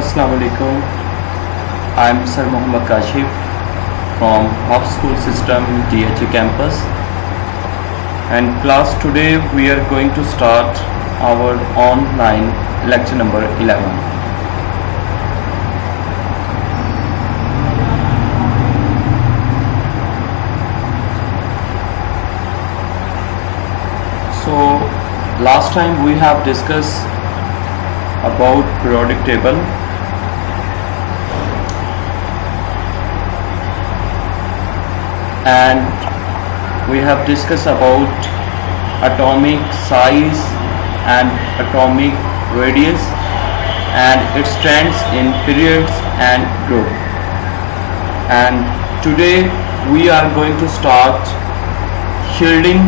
Assalamu alaikum. I am Sir Muhammad Kashif from Half School System DHA campus. And class today we are going to start our online lecture number 11. So last time we have discussed about periodic table, and we have discussed about atomic size and atomic radius and its trends in periods and group. And today we are going to start shielding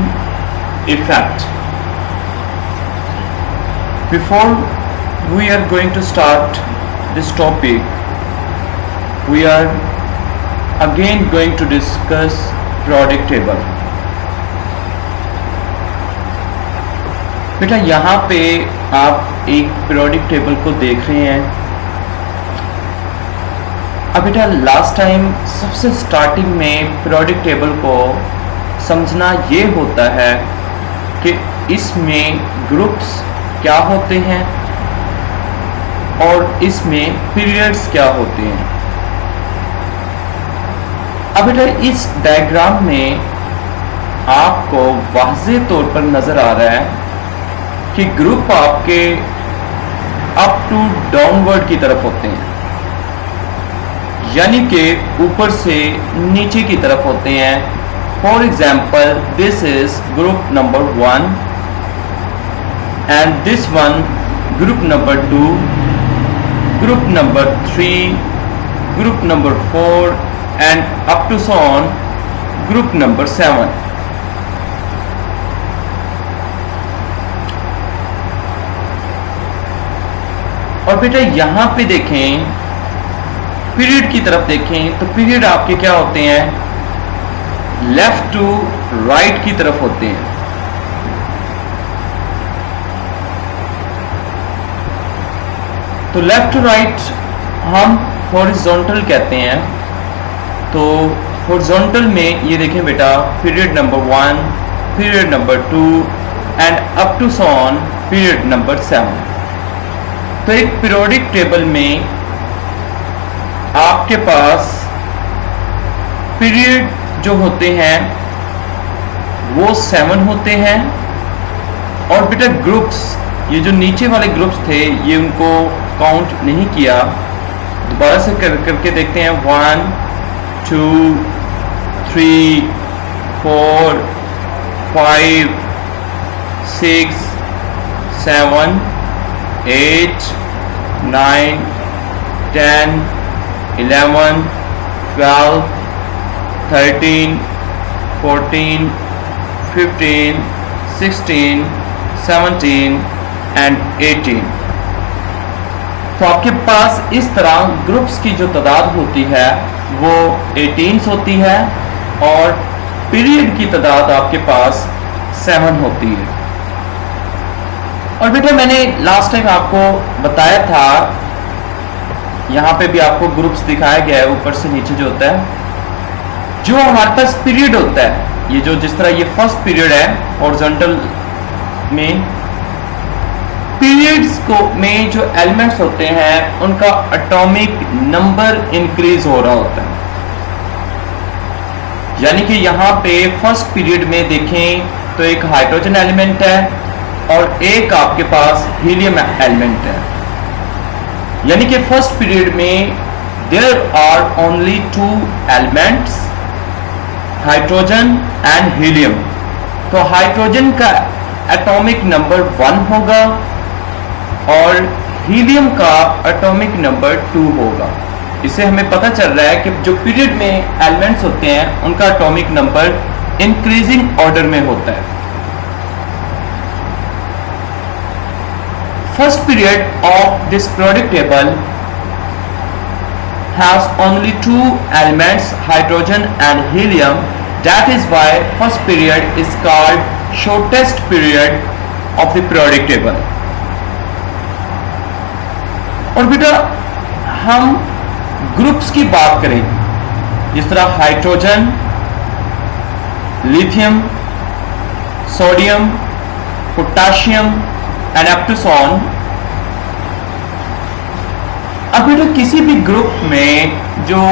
effect. Before we are going to start this topic, we are again going to discuss periodic table. बेटा यहाँ पे आप एक periodic table को देख रहे हैं. अब बेटा लास्ट टाइम सबसे स्टार्टिंग में periodic table को समझना ये होता है कि इसमें ग्रुप्स क्या होते हैं और इसमें पीरियड्स क्या होते हैं. अब बेटा इस डायग्राम में आपको वाज़ेह तौर पर नजर आ रहा है कि ग्रुप आपके अप टू डाउनवर्ड की तरफ होते हैं, यानी कि ऊपर से नीचे की तरफ होते हैं. For example this is group number 1 and this one group number 2, group number 3, group number 4 and up to so on group number 7. और बेटा यहाँ पे देखें, पीरियड की तरफ देखें तो पीरियड आपके क्या होते हैं, लेफ्ट टू राइट की तरफ होते हैं. तो लेफ्ट टू राइट हम हॉरिजॉन्टल कहते हैं. तो हॉरिजॉन्टल में ये देखें बेटा, period number 1, period number 2 and up to so on period number 7. तो एक पीरियोडिक टेबल में आपके पास पीरियड जो होते हैं वो 7 होते हैं. और बेटा ग्रुप्स, ये जो नीचे वाले ग्रुप्स थे ये उनको काउंट नहीं किया. दोबारा से करके देखते हैं. 1 2 3 4 5 6 7 8 9 10 11 12 13 14 15 16 17 and 18. तो आपके पास इस तरह ग्रुप्स की जो तादाद होती है वो 18 होती है और पीरियड की तादाद आपके पास 7 होती है. और बेटा मैंने लास्ट टाइम आपको बताया था, यहाँ पे भी आपको ग्रुप्स दिखाया गया है ऊपर से नीचे जो होता है. जो हमारे पास पीरियड होता है, ये जो जिस तरह ये फर्स्ट पीरियड है हॉरिजॉन्टल में, पीरियड्स को में जो एलिमेंट्स होते हैं उनका एटॉमिक नंबर इंक्रीज हो रहा होता है. यानी कि यहाँ पे फर्स्ट पीरियड में देखें तो एक हाइड्रोजन एलिमेंट है और एक आपके पास हीलियम एलिमेंट है. यानी कि फर्स्ट पीरियड में there are only 2 elements, hydrogen and helium. तो हाइड्रोजन का एटॉमिक नंबर 1 होगा और हीलियम का एटॉमिक नंबर 2 होगा. इससे हमें पता चल रहा है कि जो पीरियड में एलिमेंट्स होते हैं उनका एटॉमिक नंबर इंक्रीजिंग ऑर्डर में होता है. First period of this periodic table has only 2 elements, hydrogen and helium. That is why first period is called shortest period of the periodic table. और बेटा हम ग्रुप्स की बात करें, जिस तरह hydrogen, lithium, sodium, potassium and up to so on. अब बेटा किसी भी ग्रुप में जो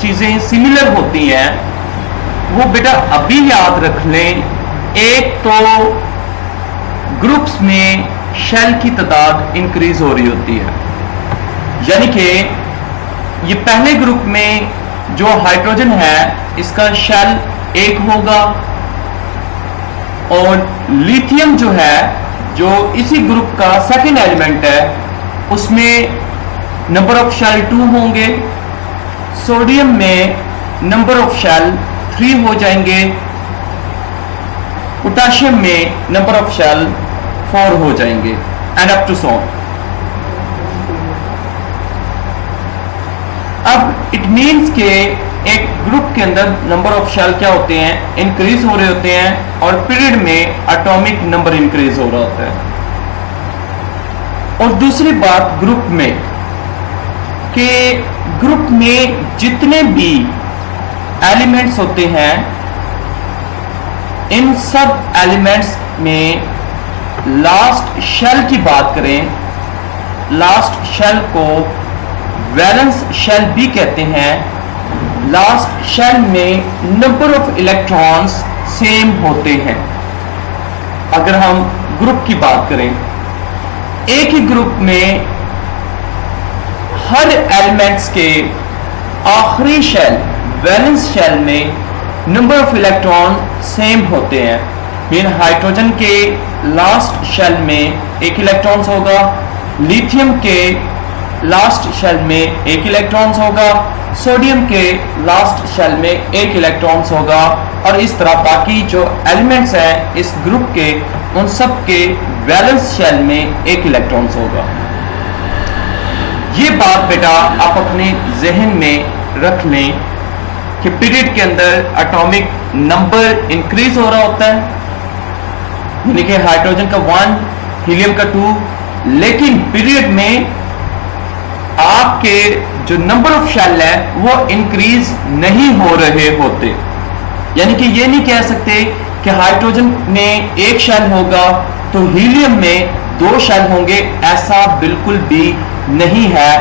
चीजें सिमिलर होती हैं वो बेटा अभी याद रख लें। एक तो ग्रुप्स में शेल की तादाद इंक्रीज हो रही होती है, यानी कि ये पहले ग्रुप में जो हाइड्रोजन है इसका शेल 1 होगा, और लिथियम जो है, जो इसी ग्रुप का सेकंड एलिमेंट है, उसमें नंबर ऑफ शेल 2 होंगे। सोडियम में नंबर ऑफ शेल 3 हो जाएंगे। पोटाशियम में नंबर ऑफ शेल 4 हो जाएंगे and up to so on. अब इट मीन्स के एक ग्रुप के अंदर नंबर ऑफ शेल क्या होते हैं, इंक्रीज हो रहे होते हैं, और पीरियड में एटॉमिक नंबर इंक्रीज हो रहा होता है। और दूसरी बात ग्रुप में, कि ग्रुप में जितने भी एलिमेंट्स होते हैं, इन सब एलिमेंट्स में लास्ट शेल की बात करें, लास्ट शेल को वैलेंस शेल भी कहते हैं। लास्ट शेल में नंबर ऑफ इलेक्ट्रॉन्स सेम होते हैं। अगर हम ग्रुप की बात करें, एक ही ग्रुप में हर एलिमेंट्स के आखिरी शेल, वैलेंस शेल में नंबर ऑफ इलेक्ट्रॉन सेम होते हैं। मीन हाइड्रोजन के लास्ट शेल में 1 इलेक्ट्रॉन होगा, लिथियम के लास्ट शेल में 1 इलेक्ट्रॉन होगा, सोडियम के लास्ट शेल में 1 इलेक्ट्रॉन होगा, और इस तरह बाकी जो एलिमेंट्स हैं इस ग्रुप के, उन सब के वैलेंस शेल में 1 इलेक्ट्रॉन होगा। ये बात बेटा आप अपने जहन में रख लें कि पीरियड के अंदर एटॉमिक नंबर इंक्रीज हो रहा होता है, यानी कि हाइड्रोजन का 1, हीलियम का 2, लेकिन पीरियड में आपके जो नंबर ऑफ शेल है वो इंक्रीज नहीं हो रहे होते। यानी कि ये नहीं कह सकते कि हाइड्रोजन में 1 शेल होगा तो हीलियम में 2 शेल होंगे, ऐसा बिल्कुल भी नहीं है।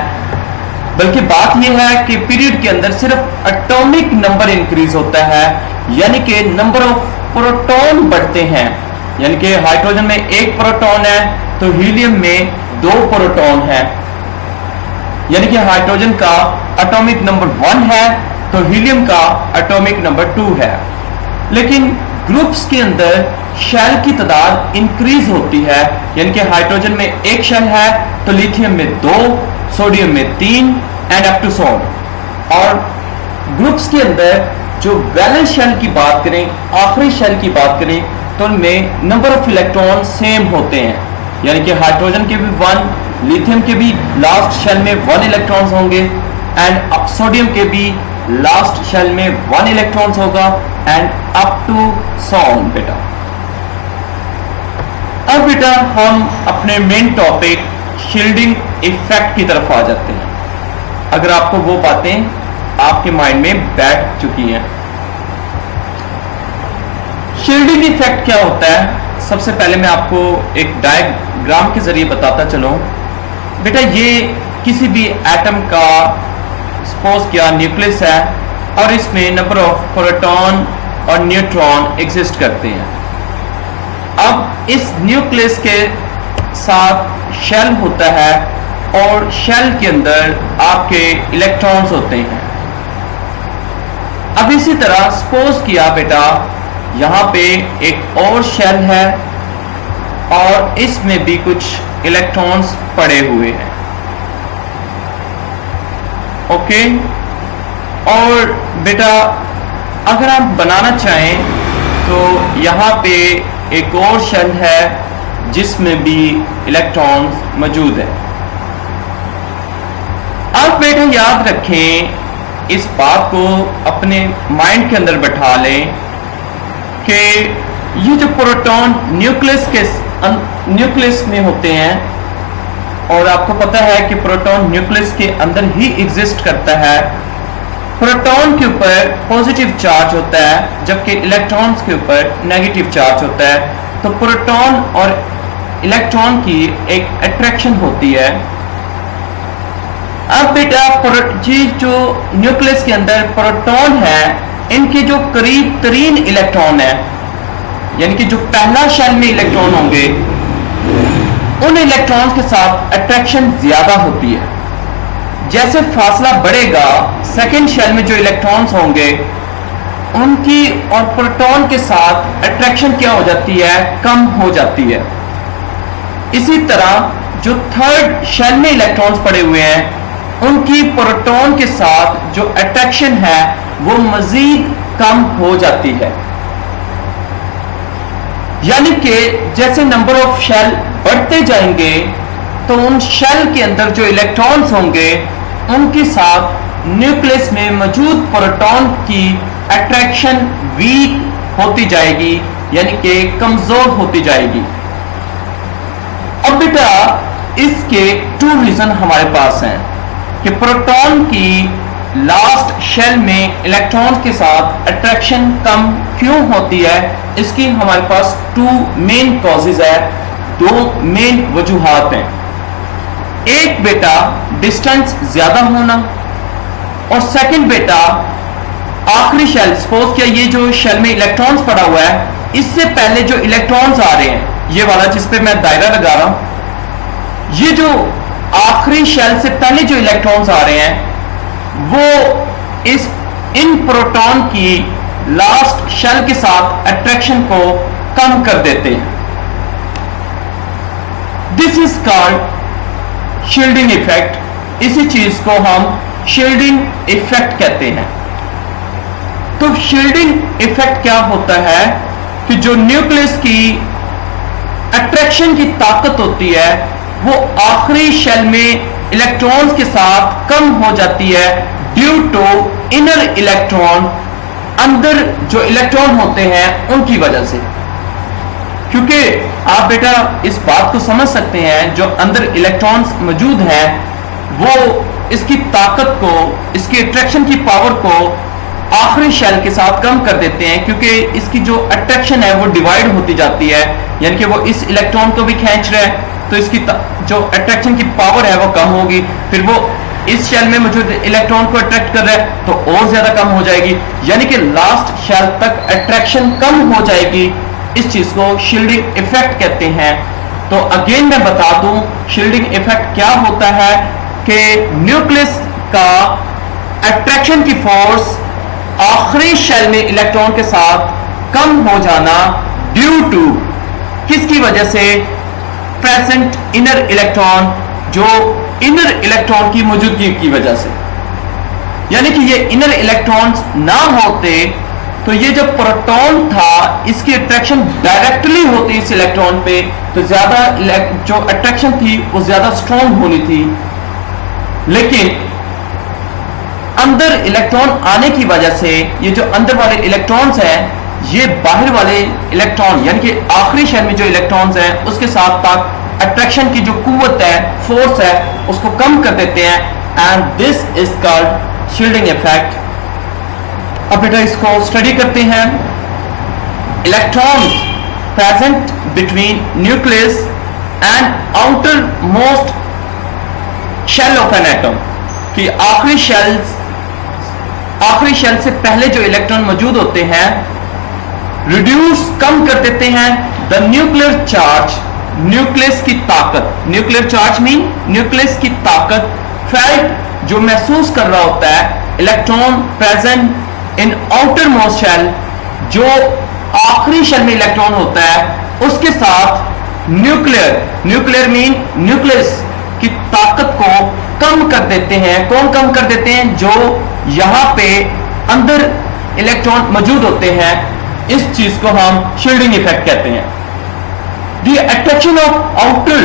बल्कि बात यह है कि पीरियड के अंदर सिर्फ एटॉमिक नंबर इंक्रीज होता है, यानी कि नंबर ऑफ प्रोटॉन बढ़ते हैं। यानी कि हाइड्रोजन में 1 प्रोटॉन है तो हीलियम में 2 प्रोटॉन है, यानी कि हाइड्रोजन का एटॉमिक नंबर 1 है तो हीलियम का एटॉमिक नंबर 2 है। लेकिन ग्रुप्स के अंदर शेल की तादाद इंक्रीज होती है, यानी कि हाइड्रोजन में 1 शेल है तो लिथियम में 2, सोडियम में 3 and up to so on. और ग्रुप्स के अंदर जो वैलेंस शेल की बात करें, आखिरी शेल की बात करें, तो उनमें नंबर ऑफ इलेक्ट्रॉन सेम होते हैं, यानी कि हाइड्रोजन के भी 1, लिथियम के भी लास्ट शेल में 1 इलेक्ट्रॉन्स होंगे, एंड सोडियम के भी लास्ट शेल में 1 इलेक्ट्रॉन्स होगा, and up to so on बेटा। अब बेटा हम अपने मेन टॉपिक शील्डिंग इफेक्ट की तरफ आ जाते हैं, अगर आपको वो बातें आपके माइंड में बैठ चुकी हैं। शील्डिंग इफेक्ट क्या होता है, सबसे पहले मैं आपको एक डायग्राम के जरिए बताता चलूं। बेटा ये किसी भी एटम का सपोज किया न्यूक्लियस है, और इसमें नंबर ऑफ प्रोटॉन और न्यूट्रॉन एग्जिस्ट करते हैं। अब इस न्यूक्लियस के साथ शेल होता है, और शेल के अंदर आपके इलेक्ट्रॉन्स होते हैं। अब इसी तरह सपोज किया बेटा यहां पे एक और शेल है, और इसमें भी कुछ इलेक्ट्रॉन्स पड़े हुए हैं। ओके, और बेटा अगर आप बनाना चाहें तो यहां पे एक और शेल है जिसमें भी इलेक्ट्रॉन्स मौजूद है। अब बेटा याद रखें, इस बात को अपने माइंड के अंदर बैठा लें कि ये जो प्रोटॉन न्यूक्लियस में होते हैं, और आपको पता है कि प्रोटॉन न्यूक्लियस के अंदर ही एग्जिस्ट करता है। प्रोटॉन के ऊपर पॉजिटिव चार्ज होता है जबकि इलेक्ट्रॉन्स के ऊपर नेगेटिव चार्ज होता है। तो प्रोटॉन और इलेक्ट्रॉन की एक अट्रैक्शन होती है। अब बेटा ये जो न्यूक्लियस के अंदर प्रोटॉन है, इनके जो करीब तरीन इलेक्ट्रॉन है, यानी कि जो पहला शेल में इलेक्ट्रॉन होंगे, उन इलेक्ट्रॉन्स के साथ अट्रैक्शन ज्यादा होती है। जैसे फासला बढ़ेगा, सेकेंड शेल में जो इलेक्ट्रॉन्स होंगे उनकी और प्रोटॉन के साथ अट्रैक्शन क्या हो जाती है, कम हो जाती है। इसी तरह जो थर्ड शेल में इलेक्ट्रॉन्स पड़े हुए हैं, उनकी प्रोटॉन के साथ जो अट्रैक्शन है वो मजीद कम हो जाती है। यानी कि जैसे नंबर ऑफ शेल बढ़ते जाएंगे तो उन शेल के अंदर जो इलेक्ट्रॉन्स होंगे उनके साथ न्यूक्लियस में मौजूद प्रोटॉन की अट्रैक्शन वीक होती जाएगी, यानी कि कमजोर होती जाएगी। अब बेटा इसके 2 रीजन हमारे पास हैं कि प्रोटॉन की लास्ट शेल में इलेक्ट्रॉन के साथ अट्रैक्शन कम क्यों होती है। इसकी हमारे पास 2 मेन कॉजेज है, 2 मेन वजूहात हैं। एक बेटा डिस्टेंस ज्यादा होना, और सेकंड बेटा आखिरी शेल, सपोज किया ये जो शेल में इलेक्ट्रॉन्स पड़ा हुआ है, इससे पहले जो इलेक्ट्रॉन्स आ रहे हैं, ये वाला जिस पे मैं दायरा लगा रहा हूं, ये जो आखिरी शेल से पहले जो इलेक्ट्रॉन्स आ रहे हैं वो इन प्रोटॉन की लास्ट शेल के साथ अट्रैक्शन को कम कर देते हैं। This is called shielding effect. इसी चीज को हम शील्डिंग इफेक्ट कहते हैं। तो शील्डिंग इफेक्ट क्या होता है कि जो न्यूक्लियस की अट्रैक्शन की ताकत होती है वो आखिरी शेल में इलेक्ट्रॉन्स के साथ कम हो जाती है ड्यू टू इनर इलेक्ट्रॉन, अंदर जो इलेक्ट्रॉन होते हैं उनकी वजह से। क्योंकि आप बेटा इस बात को समझ सकते हैं, जो अंदर इलेक्ट्रॉन्स मौजूद हैं वो इसकी ताकत को, इसकी अट्रैक्शन की पावर को आखिरी शेल के साथ कम कर देते हैं, क्योंकि इसकी जो अट्रैक्शन है वो डिवाइड होती जाती है, यानी कि वो इस इलेक्ट्रॉन को भी खींच रहा है तो इसकी जो अट्रैक्शन की पावर है वो कम होगी, फिर वो इस शेल में मौजूद इलेक्ट्रॉन को अट्रैक्ट कर रहा है तो और ज्यादा कम हो जाएगी, यानी कि लास्ट शेल तक अट्रैक्शन कम हो जाएगी। इस चीज को शील्डिंग इफेक्ट कहते हैं। तो अगेन मैं बता दूं शील्डिंग इफेक्ट क्या होता है कि न्यूक्लियस का अट्रैक्शन की फोर्स आखिरी शेल में इलेक्ट्रॉन के साथ कम हो जाना ड्यू टू किसकी वजह से, प्रेजेंट इनर इलेक्ट्रॉन, जो इनर इलेक्ट्रॉन की मौजूदगी की वजह से। यानी कि ये इनर इलेक्ट्रॉन्स ना होते तो ये जो प्रोटॉन था इसकी अट्रैक्शन डायरेक्टली होती इस इलेक्ट्रॉन पे तो ज्यादा जो अट्रैक्शन थी वो ज्यादा स्ट्रॉन्ग होनी थी, लेकिन अंदर इलेक्ट्रॉन आने की वजह से ये जो अंदर वाले इलेक्ट्रॉन्स हैं ये बाहर वाले इलेक्ट्रॉन यानी कि आखिरी शेल में जो इलेक्ट्रॉन्स हैं उसके साथ तक अट्रैक्शन की जो कुव्वत है, फोर्स है, उसको कम कर देते हैं and this is called shielding effect. अब बेटा इसको स्टडी करते हैं। Electrons present between nucleus and outermost shell of an atom, कि आखिरी शेल से पहले जो इलेक्ट्रॉन मौजूद होते हैं रिड्यूस कम कर देते हैं द न्यूक्लियर चार्ज, न्यूक्लियस की ताकत। न्यूक्लियर चार्ज मीन न्यूक्लियस की ताकत फेल्ट जो महसूस कर रहा होता है electron present in outermost shell, जो आखिरी शेल में इलेक्ट्रॉन होता है उसके साथ न्यूक्लियर मीन न्यूक्लियस की ताकत को कम कर देते हैं। कौन कम कर देते हैं? जो यहां पे अंदर इलेक्ट्रॉन मौजूद होते हैं। इस चीज को हम शील्डिंग इफेक्ट कहते हैं। The attraction of outer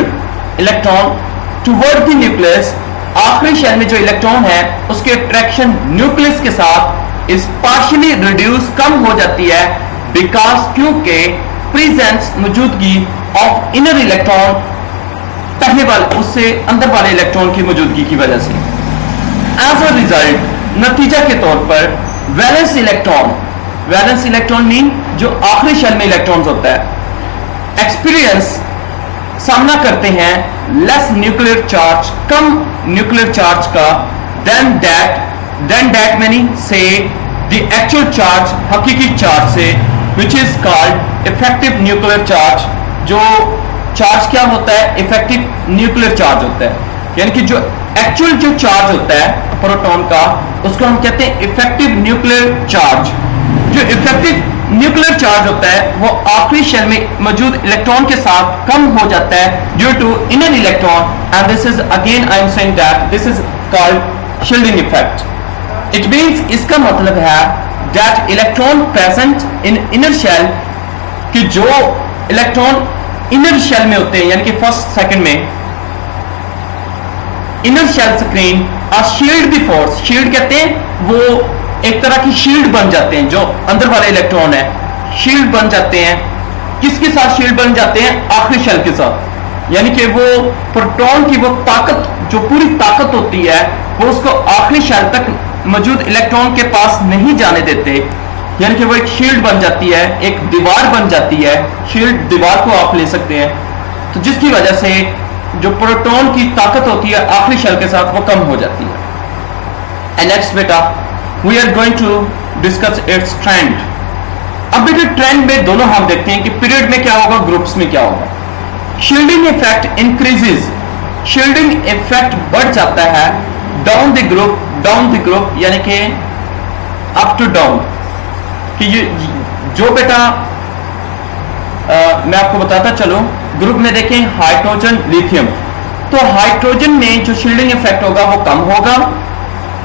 electron toward the nucleus, आखिरी शेल में जो इलेक्ट्रॉन है उसके अट्रैक्शन न्यूक्लियस के साथ इज पार्शियली रिड्यूस, कम हो जाती है बिकॉज क्योंकि प्रेजेंस मौजूदगी ऑफ इनर इलेक्ट्रॉन पहले वाले उससे अंदर वाले इलेक्ट्रॉन की मौजूदगी की वजह से। एज अ रिजल्ट, नतीजा के तौर पर वैलेंस इलेक्ट्रॉन मीन जो आखिरी शेल में इलेक्ट्रॉन्स होता है, एक्सपीरियंस सामना करते हैं लेस न्यूक्लियर चार्ज, कम न्यूक्लियर चार्ज का देन दैट मैनी से द एक्चुअल चार्ज, हकीकी चार्ज से, which is called effective nuclear charge. जो चार्ज क्या होता है? इफेक्टिव न्यूक्लियर चार्ज होता है, यानी कि जो एक्चुअल जो चार्ज होता है प्रोटॉन का, उसको हम कहते हैं इफेक्टिव न्यूक्लियर चार्ज। जो इफेक्टिव न्यूक्लियर चार्ज होता है वो आखिरी शेल में मौजूद इलेक्ट्रॉन के साथ कम हो जाता है due to inner electron, and this is again I am saying that this is called shielding effect. It means, इसका मतलब है that electron present in inner shell, कि जो इलेक्ट्रॉन इनर शेल में होते हैं यानी कि फर्स्ट सेकंड में, inner shell screen or shield before. Shield कहते हैं वो एक तरह की शील्ड बन जाते हैं, जो अंदर वाले इलेक्ट्रॉन है शील्ड बन जाते हैं। किसके साथ शील्ड बन जाते हैं? आखिरी शेल के साथ, यानी कि वो प्रोटॉन की वो ताकत, जो पूरी ताकत होती है, वो उसको आखिरी शेल तक मौजूद इलेक्ट्रॉन के पास नहीं जाने देते, यानी कि वो एक शील्ड बन जाती है, एक दीवार बन जाती है। शील्ड दीवार को आप ले सकते हैं, तो जिसकी वजह से जो प्रोटॉन की ताकत होती है आखिरी शेल के साथ वो कम हो जाती है। एंड नेक्स्ट बेटा, we are going to discuss its trend. अब बेटा ट्रेंड में दोनों हम देखते हैं कि पीरियड में क्या होगा, ग्रुप्स में क्या होगा। Shielding effect increases, shielding effect बढ़ जाता है डाउन द ग्रुप, यानी कि अप टू डाउन, कि ये जो बेटा मैं आपको बताता चलो, ग्रुप में देखें हाइड्रोजन लिथियम, तो हाइड्रोजन में जो शील्डिंग इफेक्ट होगा वो कम होगा।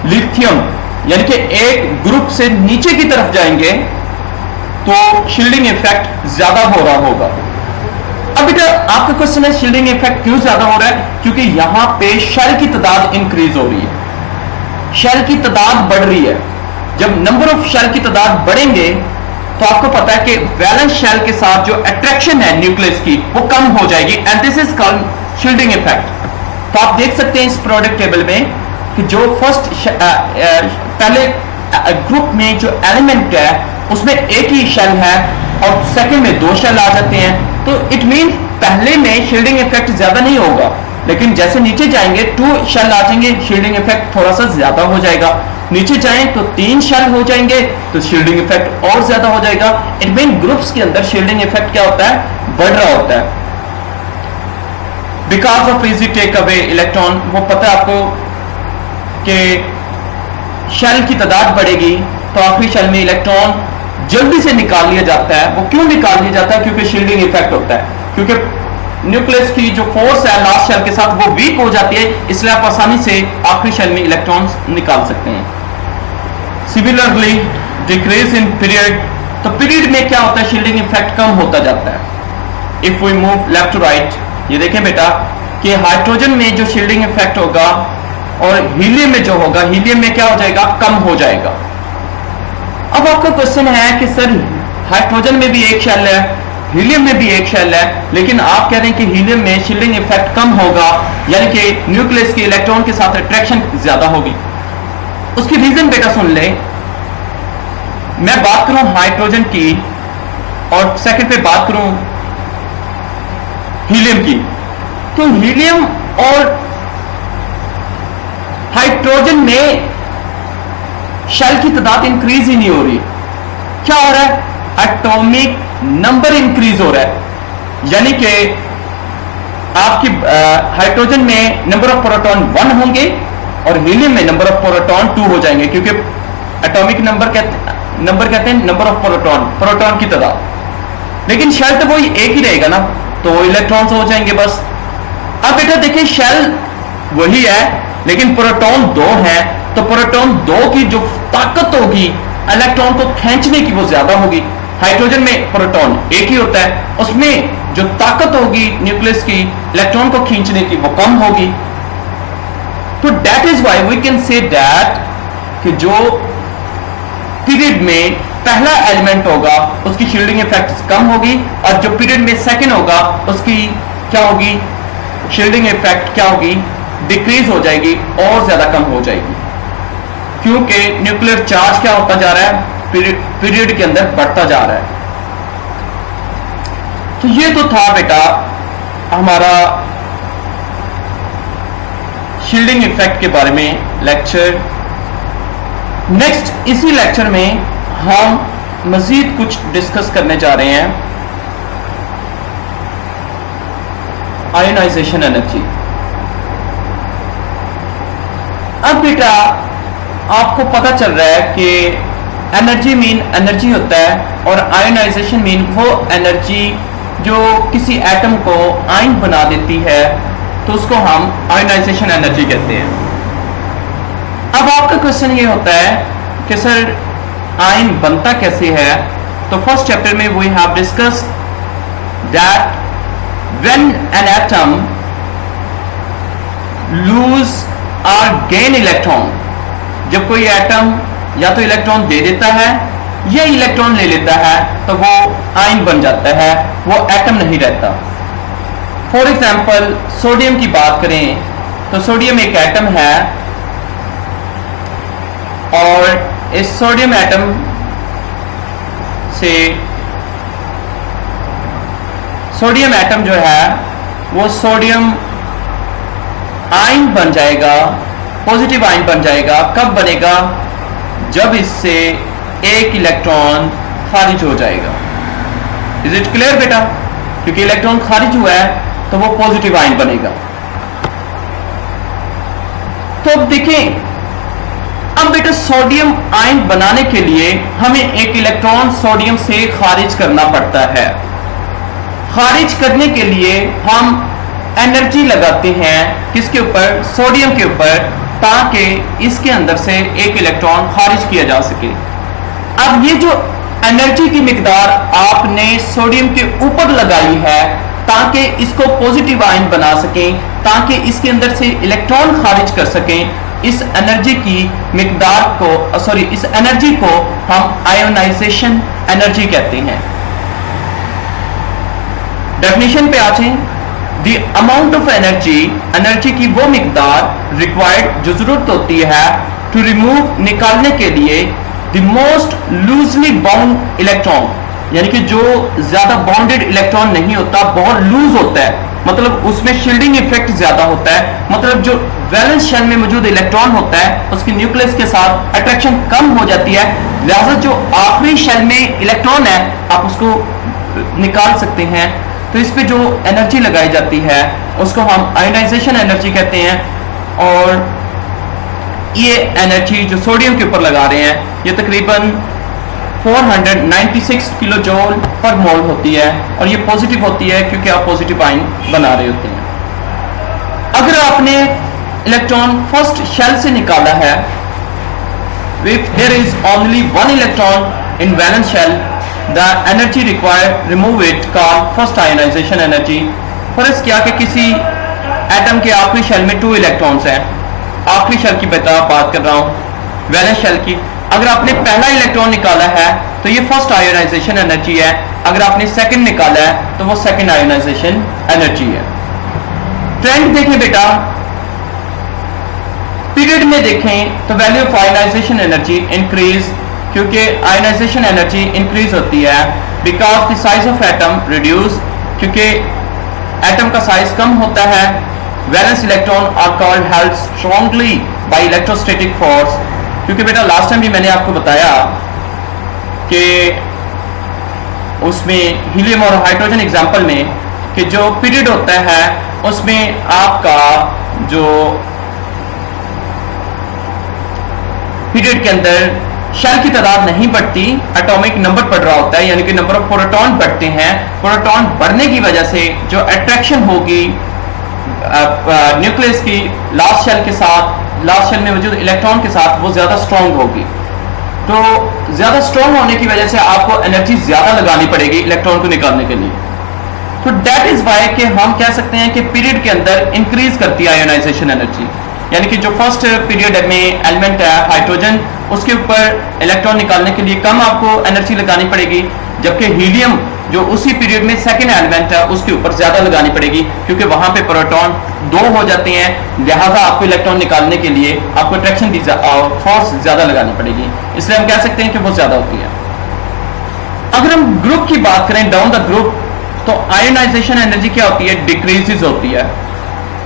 लिथियम यानी कि एक ग्रुप से नीचे की तरफ जाएंगे तो शील्डिंग इफेक्ट ज्यादा हो रहा होगा। अब बेटा आपका क्वेश्चन है शील्डिंग इफेक्ट क्यों ज्यादा हो रहा है? क्योंकि यहां पे शेल की तादाद इंक्रीज हो रही है, शेल की तादाद बढ़ रही है। जब नंबर ऑफ शेल की तादाद बढ़ेंगे तो आपको पता है कि वैलेंस शेल के साथ जो अट्रैक्शन है न्यूक्लियस की वो कम हो जाएगी, and this is called shielding effect. तो आप देख सकते हैं इस प्रोडक्ट टेबल में कि जो फर्स्ट पहले ग्रुप में जो एलिमेंट है उसमें एक ही शेल है और सेकंड में दो शेल आ जाते हैं, तो इट मीन पहले में शील्डिंग इफेक्ट ज्यादा नहीं होगा, लेकिन जैसे नीचे जाएंगे 2 शेल आ जाएंगे, शील्डिंग इफेक्ट थोड़ा सा ज्यादा हो जाएगा। नीचे जाएं तो 3 शेल हो जाएंगे तो शील्डिंग इफेक्ट और ज्यादा हो जाएगा। इट मीन ग्रुप्स के अंदर शील्डिंग इफेक्ट क्या होता है? बढ़ रहा होता है। Because of easy take away electron, वो पता है आपको कि शेल की तादाद बढ़ेगी तो आखिरी शेल में इलेक्ट्रॉन जल्दी से निकाल लिया जाता है। वो क्यों निकाल लिया जाता है? क्योंकि शील्डिंग इफेक्ट होता है, क्योंकि न्यूक्लियस की जो फोर्स है लास्ट शेल के साथ वो वीक हो जाती है, इसलिए आप आसानी से आखिरी शेल में इलेक्ट्रॉन्स निकाल सकते हैं। सिमिलरली डिक्रीज इन पीरियड, तो पीरियड में क्या होता है? शील्डिंग इफेक्ट कम होता जाता है। If we move left to right, ये देखें बेटा कि हाइड्रोजन में जो शील्डिंग इफेक्ट होगा और हीलियम में जो होगा, हीलियम में क्या हो जाएगा? कम हो जाएगा। अब आपका क्वेश्चन है कि सर हाइड्रोजन में भी एक शेल है, हीलियम में भी एक शेल है, लेकिन आप कह रहे हैं कि हीलियम में शील्डिंग इफेक्ट कम होगा, यानी कि न्यूक्लियस के इलेक्ट्रॉन के साथ अट्रैक्शन ज्यादा होगी। उसकी रीजन बेटा सुन ले। मैं बात करूं हाइड्रोजन की और सेकंड पे बात करूं हीलियम की, तो हीलियम और हाइड्रोजन में शेल की तादाद इंक्रीज ही नहीं हो रही। क्या हो रहा है? एटॉमिक नंबर इंक्रीज हो रहा है, यानी कि आपकी हाइड्रोजन में नंबर ऑफ प्रोटॉन 1 होंगे और हीलियम में नंबर ऑफ प्रोटॉन 2 हो जाएंगे, क्योंकि एटॉमिक नंबर कहते हैं नंबर ऑफ प्रोटॉन की तादाद। लेकिन शेल तो वही एक ही रहेगा ना, तो इलेक्ट्रॉन्स हो जाएंगे बस। अब बेटा देखिए शेल वही है लेकिन प्रोटॉन 2 है, तो प्रोटॉन 2 की जो ताकत होगी इलेक्ट्रॉन को खींचने की वो ज्यादा होगी। हाइड्रोजन में प्रोटॉन एक ही होता है, उसमें जो ताकत होगी न्यूक्लियस की इलेक्ट्रॉन को खींचने की वो कम होगी। तो that is why we can say that कि जो पीरियड में पहला एलिमेंट होगा उसकी शील्डिंग इफेक्ट कम होगी और जो पीरियड में सेकंड होगा उसकी क्या होगी? शील्डिंग इफेक्ट क्या होगी, डिक्रीज हो जाएगी और ज्यादा कम हो जाएगी, क्योंकि न्यूक्लियर चार्ज क्या होता जा रहा है, पीरियड के अंदर बढ़ता जा रहा है। तो ये तो था बेटा हमारा शील्डिंग इफेक्ट के बारे में लेक्चर। नेक्स्ट इसी लेक्चर में हम मजीद कुछ डिस्कस करने जा रहे हैं आयोनाइजेशन एनर्जी। अब बेटा आपको पता चल रहा है कि एनर्जी मीन एनर्जी होता है और आयोनाइजेशन मीन वो एनर्जी जो किसी एटम को आयन बना देती है, तो उसको हम आयोनाइजेशन एनर्जी कहते हैं। अब आपका क्वेश्चन ये होता है कि सर आयन बनता कैसे है। तो फर्स्ट चैप्टर में we have discussed that when an atom lose और गेन इलेक्ट्रॉन, जब कोई एटम या तो इलेक्ट्रॉन दे देता है या इलेक्ट्रॉन ले लेता है तो वो आयन बन जाता है, वो एटम नहीं रहता। फॉर एग्जाम्पल सोडियम की बात करें तो सोडियम एक एटम है और इस सोडियम एटम से सोडियम एटम जो है वो सोडियम आयन बन जाएगा, पॉजिटिव आयन बन जाएगा। कब बनेगा, जब इससे एक इलेक्ट्रॉन खारिज हो जाएगा। इज इट क्लियर बेटा, क्योंकि इलेक्ट्रॉन खारिज हुआ है तो वो पॉजिटिव आयन बनेगा। तो अब देखें, अब बेटा सोडियम आयन बनाने के लिए हमें एक इलेक्ट्रॉन सोडियम से खारिज करना पड़ता है। खारिज करने के लिए हम एनर्जी लगाते हैं किसके ऊपर, सोडियम के ऊपर, ताकि इसके अंदर से एक इलेक्ट्रॉन खारिज किया जा सके। अब ये जो एनर्जी की मिकदार आपने सोडियम के ऊपर लगाई है ताकि इसको पॉजिटिव आयन बना सकें, ताकि इसके अंदर से इलेक्ट्रॉन खारिज कर सकें, इस एनर्जी की मिकदार को इस एनर्जी को हम आयोनाइजेशन एनर्जी कहते हैं। डेफिनेशन पे आ जाएं। The amount of energy, energy की वो मिकदार रिक्वायर्ड जो जरूरत होती है टू रिमूव, निकालने के लिए the most loosely bound electron, यानी कि जो ज्यादा बाउंडेड इलेक्ट्रॉन नहीं होता, बहुत लूज होता है, मतलब उसमें शील्डिंग इफेक्ट ज्यादा होता है, मतलब जो वैलेंस शेल में मौजूद इलेक्ट्रॉन होता है उसकी न्यूक्लियस के साथ अट्रैक्शन कम हो जाती है, लिहाजा जो आखिरी शेल में इलेक्ट्रॉन है आप उसको निकाल सकते हैं। तो इस पे जो एनर्जी लगाई जाती है उसको हम आयोनाइजेशन एनर्जी कहते हैं। और ये एनर्जी जो सोडियम के ऊपर लगा रहे हैं ये तकरीबन 496 किलो जूल पर मोल होती है और ये पॉजिटिव होती है क्योंकि आप पॉजिटिव आयन बना रहे होते हैं। अगर आपने इलेक्ट्रॉन फर्स्ट शेल से निकाला है, if there is only one electron in valence shell, the energy required remove it called first ionization energy। फर्ज किया कि किसी एटम के आखिरी शेल में 2 इलेक्ट्रॉन्स हैं, आखिरी शेल की बात कर रहा हूं, वैलेंस शेल की। अगर आपने पहला इलेक्ट्रॉन निकाला है तो ये फर्स्ट आयोनाइजेशन एनर्जी है, अगर आपने सेकंड निकाला है तो वो सेकंड आयोनाइजेशन एनर्जी है। ट्रेंड देखें बेटा, पीरियड में देखें तो value of ionization energy increase, क्योंकि आयोनाइजेशन एनर्जी इंक्रीज होती है because the size of atom reduce, क्योंकि एटम का साइज कम होता है। Valence electron are called held strongly by electrostatic force, क्योंकि बेटा लास्ट टाइम भी मैंने आपको बताया कि उसमें हीलियम और हाइड्रोजन एग्जांपल में कि जो पीरियड होता है उसमें आपका जो पीरियड के अंदर शेल की तादाद नहीं बढ़ती, एटॉमिक नंबर बढ़ रहा होता है, यानी कि नंबर ऑफ प्रोटॉन बढ़ते हैं। प्रोटॉन बढ़ने की वजह से जो अट्रैक्शन होगी न्यूक्लियस की लास्ट शेल के साथ, लास्ट शेल में मौजूद इलेक्ट्रॉन के साथ, वो ज्यादा स्ट्रॉन्ग होगी। तो ज्यादा स्ट्रॉन्ग होने की वजह से आपको एनर्जी ज्यादा लगानी पड़ेगी इलेक्ट्रॉन को निकालने के लिए। तो दैट इज वाई कि हम कह सकते हैं कि पीरियड के अंदर इंक्रीज करती है आयोनाइजेशन एनर्जी, यानी कि जो फर्स्ट पीरियड में एलिमेंट है हाइड्रोजन, उसके ऊपर इलेक्ट्रॉन निकालने के लिए कम आपको एनर्जी लगानी पड़ेगी, जबकि हीलियम जो उसी पीरियड में सेकेंड एलिमेंट है उसके ऊपर ज्यादा लगानी पड़ेगी, क्योंकि वहां पे प्रोटॉन 2 हो जाते हैं, लिहाजा आपको इलेक्ट्रॉन निकालने के लिए आपको अट्रैक्शन फोर्स ज्यादा लगानी पड़ेगी, इसलिए हम कह सकते हैं कि वो ज्यादा होती है। अगर हम ग्रुप की बात करें डाउन द ग्रुप, तो आयोनाइजेशन एनर्जी क्या होती है, डिक्रीजेस होती है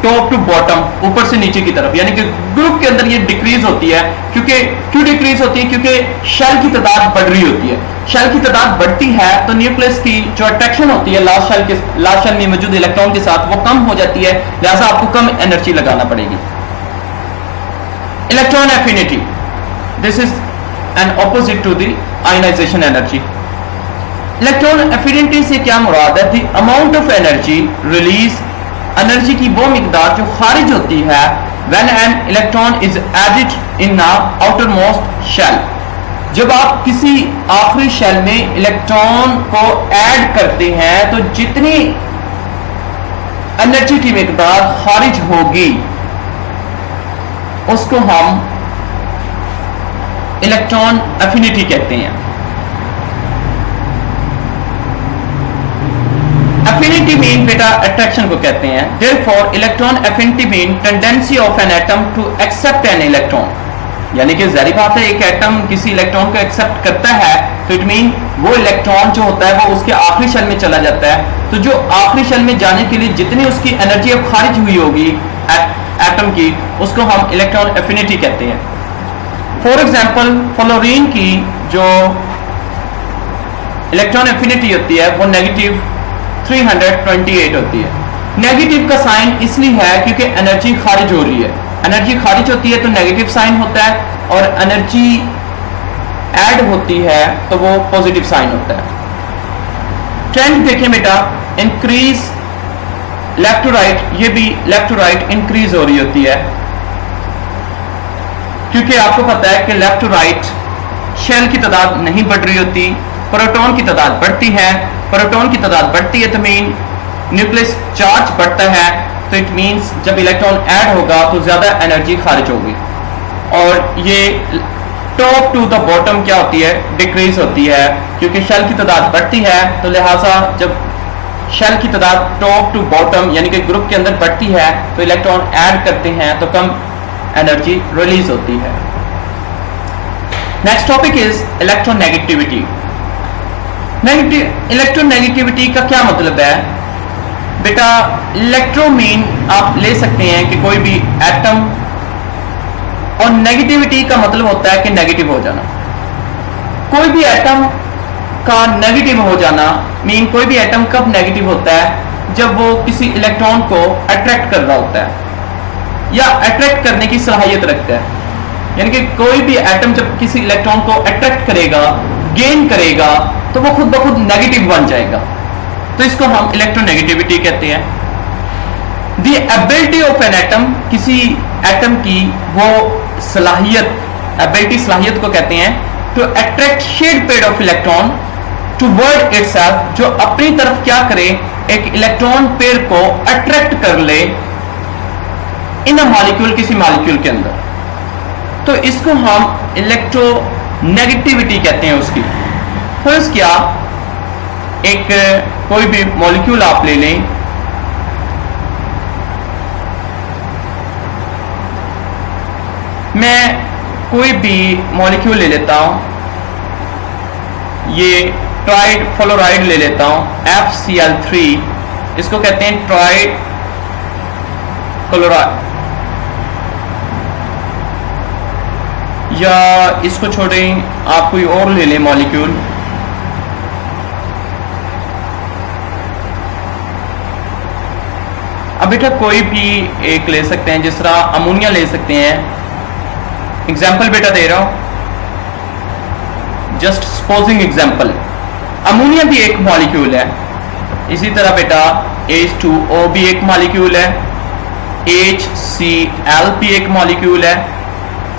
टॉप टू बॉटम, ऊपर से नीचे की तरफ, यानी कि ग्रुप के अंदर ये डिक्रीज होती है। क्यों डिक्रीज होती है, क्योंकि शेल की तादाद बढ़ रही होती है। शेल की तादाद बढ़ती है तो न्यूक्लियस की जो अट्रैक्शन होती है लास्ट शेल में मौजूद इलेक्ट्रॉन के साथ वो कम हो जाती है, लिहाजा आपको कम एनर्जी लगाना पड़ेगी। Electron affinity, this is an opposite to the ionization energy. Electron affinity से क्या मुराद है, the amount of energy release, energy की वो मिकदार जो खारिज होती है when an electron is added in outermost shell, जब आप किसी आखिरी शेल में इलेक्ट्रॉन को ऐड करते हैं तो जितनी एनर्जी की मिकदार खारिज होगी उसको हम इलेक्ट्रॉन एफिनिटी कहते हैं। एफिनिटी मीन बेटा अट्रैक्शन को कहते हैं। Therefore electron affinity mean tendency of an atom to accept an electron, यानी कि जाहिर बात है एक एटम किसी इलेक्ट्रॉन को एक्सेप्ट करता है तो इट मीन वो इलेक्ट्रॉन जो होता है वो उसके आखिरी शेल में चला जाता है, तो जो आखिरी शेल में जाने के लिए जितनी उसकी एनर्जी अब खारिज हुई होगी एटम की, उसको हम इलेक्ट्रॉन एफिनिटी कहते हैं। फॉर एग्जाम्पल फ्लोरीन की जो इलेक्ट्रॉन एफिनिटी होती है वो नेगेटिव 328 होती है। नेगेटिव का साइन इसलिए है क्योंकि एनर्जी खारिज हो रही है, एनर्जी खारिज होती है तो नेगेटिव साइन होता है, और एनर्जी ऐड होती है तो वो पॉजिटिव साइन होता है। ट्रेंड देखें बेटा, इंक्रीज लेफ्ट टू राइट, ये भी लेफ्ट टू राइट इंक्रीज हो रही होती है, क्योंकि आपको पता है कि लेफ्ट टू राइट शेल की तादाद नहीं बढ़ रही होती, प्रोटॉन की तादाद बढ़ती है। प्रोटॉन की तादाद बढ़ती है तो मीन न्यूक्लियस चार्ज बढ़ता है, तो इट मींस जब इलेक्ट्रॉन ऐड होगा तो ज्यादा एनर्जी खारिज होगी, और ये टॉप टू द बॉटम क्या होती है, डिक्रीज होती है, क्योंकि शेल की तादाद बढ़ती है तो लिहाजा जब शेल की तादाद टॉप टू बॉटम यानी कि ग्रुप के अंदर बढ़ती है तो इलेक्ट्रॉन ऐड करते हैं तो कम एनर्जी रिलीज होती है। Next topic is electronegativity. Electronegativity का क्या मतलब है बेटा, इलेक्ट्रो मीन आप ले सकते हैं कि कोई भी एटम, और नेगेटिविटी का मतलब होता है कि नेगेटिव हो जाना। कोई भी एटम का नेगेटिव हो जाना मीन, कोई भी एटम कब नेगेटिव होता है, जब वो किसी इलेक्ट्रॉन को अट्रैक्ट कर रहा होता है या अट्रैक्ट करने की सलाहियत रखता है, यानी कि कोई भी एटम जब किसी इलेक्ट्रॉन को अट्रैक्ट करेगा, गेन करेगा, तो वो खुद ब खुद नेगेटिव बन जाएगा, तो इसको हम इलेक्ट्रोनेगेटिविटी कहते हैं। The ability of an atom, किसी एटम की वो सलाहियत, एबिलिटी सलाहियत को कहते हैं, to attract shared pair of electron toward itself, जो अपनी तरफ क्या करे, एक इलेक्ट्रॉन पेयर को अट्रैक्ट कर ले इन अ मॉलिक्यूल, किसी मॉलिक्यूल के अंदर, तो इसको हम इलेक्ट्रोनेगेटिविटी कहते हैं उसकी। फर्स्ट क्या, एक कोई भी मॉलिक्यूल आप ले लें, मैं कोई भी मॉलिक्यूल ले लेता हूं, ये ट्राइड फ्लोराइड ले लेता हूं FCl3, इसको कहते हैं ट्राइड क्लोराइड, या इसको छोड़ें, आप कोई और ले लें मॉलिक्यूल, अब बेटा कोई भी एक ले सकते हैं, जिस तरह अमोनिया ले सकते हैं, एग्जाम्पल बेटा दे रहा हूं, जस्ट सपोजिंग एग्जाम्पल, अमोनिया भी एक मॉलिक्यूल है, इसी तरह बेटा H2O भी एक मॉलिक्यूल है, HCl भी एक मॉलिक्यूल है।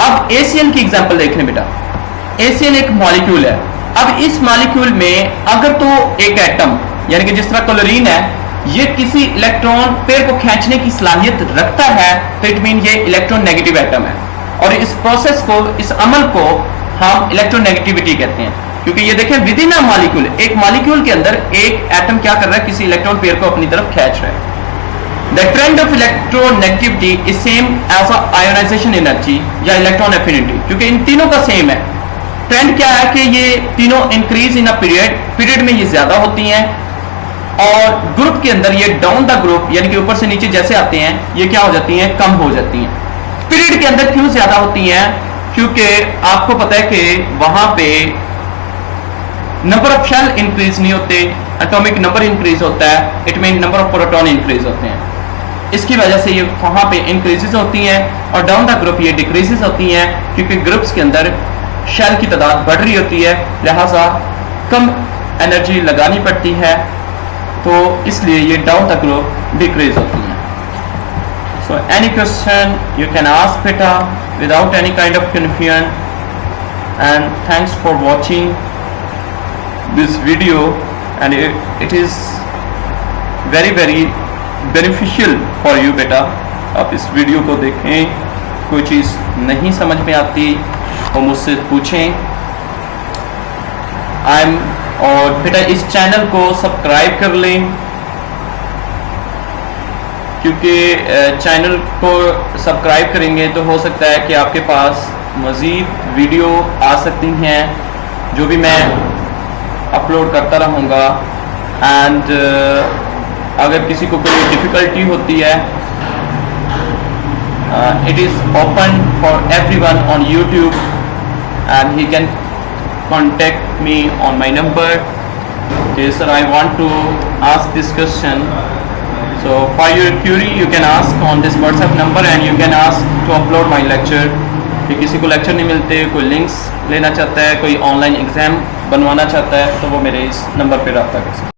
अब ACl की एग्जांपल देख लें बेटा, ACl एक मॉलिक्यूल है, अब इस मॉलिक्यूल में अगर तो एक एटम, यानी कि जिस तरह क्लोरीन है, ये किसी इलेक्ट्रॉन पेयर को खींचने की सलाहियत रखता है, तो इट मीन ये इलेक्ट्रॉन नेगेटिव एटम है, और इस प्रोसेस को, इस अमल को हम इलेक्ट्रोनेगेटिविटी कहते हैं। क्योंकि ये देखें विद इन अ मॉलिक्यूल, एक मॉलिक्यूल के अंदर एक एटम क्या कर रहा है, किसी इलेक्ट्रॉन पेयर को अपनी तरफ खींच रहा है। The trend of electronegativity is same as ionization energy या इलेक्ट्रॉन एफिनिटी, क्योंकि इन तीनों का सेम है। ट्रेंड क्या है कि ये तीनों इंक्रीज इन अ पीरियड में ये ज्यादा होती हैं, और ग्रुप के अंदर ये डाउन द ग्रुप यानी कि ऊपर से नीचे जैसे आते हैं ये क्या हो जाती हैं, कम हो जाती हैं। पीरियड के अंदर क्यों ज्यादा होती हैं, क्योंकि आपको पता है कि वहां पे नंबर ऑफ शेल इंक्रीज नहीं होते, एटॉमिक नंबर इंक्रीज होता है, it mean number of proton increase होते हैं। इसकी वजह से ये वहां पे इंक्रीजेस होती हैं, और डाउन द ग्रुप ये डिक्रीजेस होती हैं, क्योंकि ग्रुप्स के अंदर शेल की तादाद बढ़ रही होती है, लिहाजा कम एनर्जी लगानी पड़ती है, तो इसलिए ये डाउन द ग्रुप डिक्रीज होती हैं। So any question you can ask बेटा without any kind of confusion, and thanks for watching this video, and it is very beneficial for you बेटा। आप इस वीडियो को देखें, कोई चीज़ नहीं समझ में आती वो मुझसे पूछें। और बेटा इस चैनल को सब्सक्राइब कर लें, क्योंकि चैनल को सब्सक्राइब करेंगे तो हो सकता है कि आपके पास मज़ीद वीडियो आ सकती हैं जो भी मैं अपलोड करता रहूँगा। एंड अगर किसी को कोई डिफ़िकल्टी होती है, it is open for everyone on YouTube, and he can contact me on my number. Okay sir, I want to ask this question, so for your query you can ask on this WhatsApp number, and you can ask to upload my lecture। कि किसी को lecture नहीं मिलते, कोई links लेना चाहता है, कोई ऑनलाइन एग्ज़ाम बनवाना चाहता है, तो वो मेरे इस नंबर पे रब्ता कर सकते हैं।